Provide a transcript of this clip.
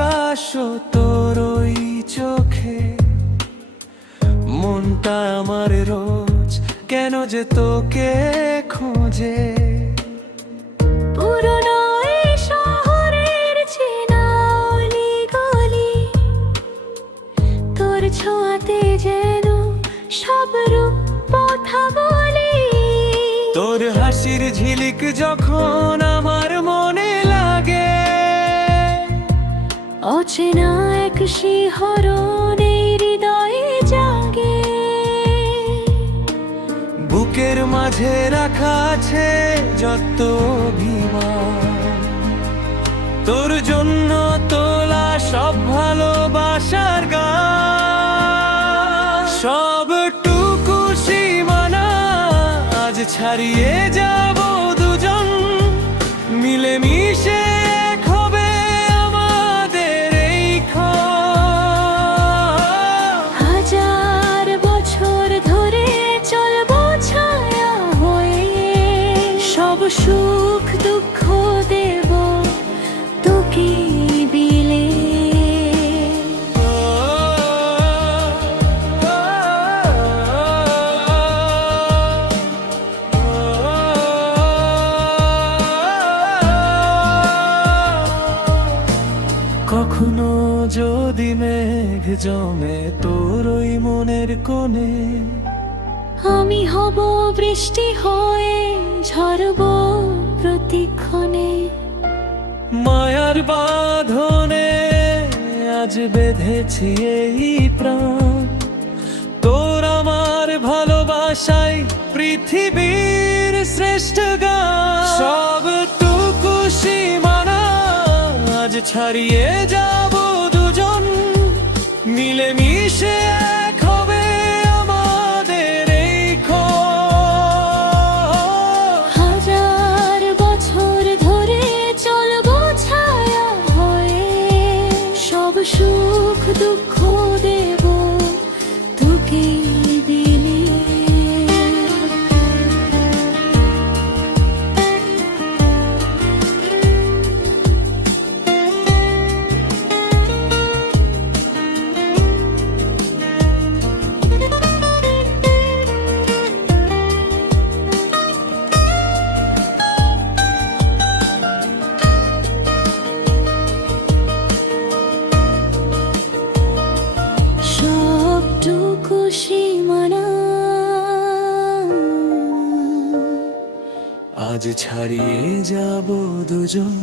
আকাশ তোর ওই চোখে, মনটা আমার রোজ কেন যে তোকে খোঁজে। পুরনো এই শহরের চেনা অলিগলি, তোর ছোঁয়াতে যেন সব রূপ কথা বলি। তোর হাসির ঝিলিক যখন আমার মনে লাগে, অচেনা এক শিহরণ এই হৃদয়ে জাগে। বুকের মাঝে রাখা আছে যত অভিমান, তোর জন্য তোলা সব ভালোবাসার গান। সবটুকু সীমানা আজ ছাড়িয়ে যাব দুজন, মিলেমিশে এক হবে আমাদের এই ক্ষণ। হাজার বছর ধরে চলবো ছায়া হয়ে, সব সুখ দুঃখ দেব তোকে দিলে। কখনো যদি মেঘ জমে তোর ওই মনের কোণে, আমি হব বৃষ্টি হয়ে ঝরব প্রতিক্ষণে। মায়ার বাঁধনে আজ বেঁধেছি এই প্রাণ, তোর আমার ভালোবাসায় পৃথিবীর শ্রেষ্ঠ গান। সবটুকু সীমানা আজ ছাড়িয়ে যাব দুজন, মিলেমিশে এক হবে আমাদের এই ক্ষণ। হাজার বছর ধরে চলবো ছায়া হয়ে, সব সুখ দুঃখ দেব তোকে দিলে। সবটুকু সীমানা আজ ছাড়িয়ে যাব দুজন।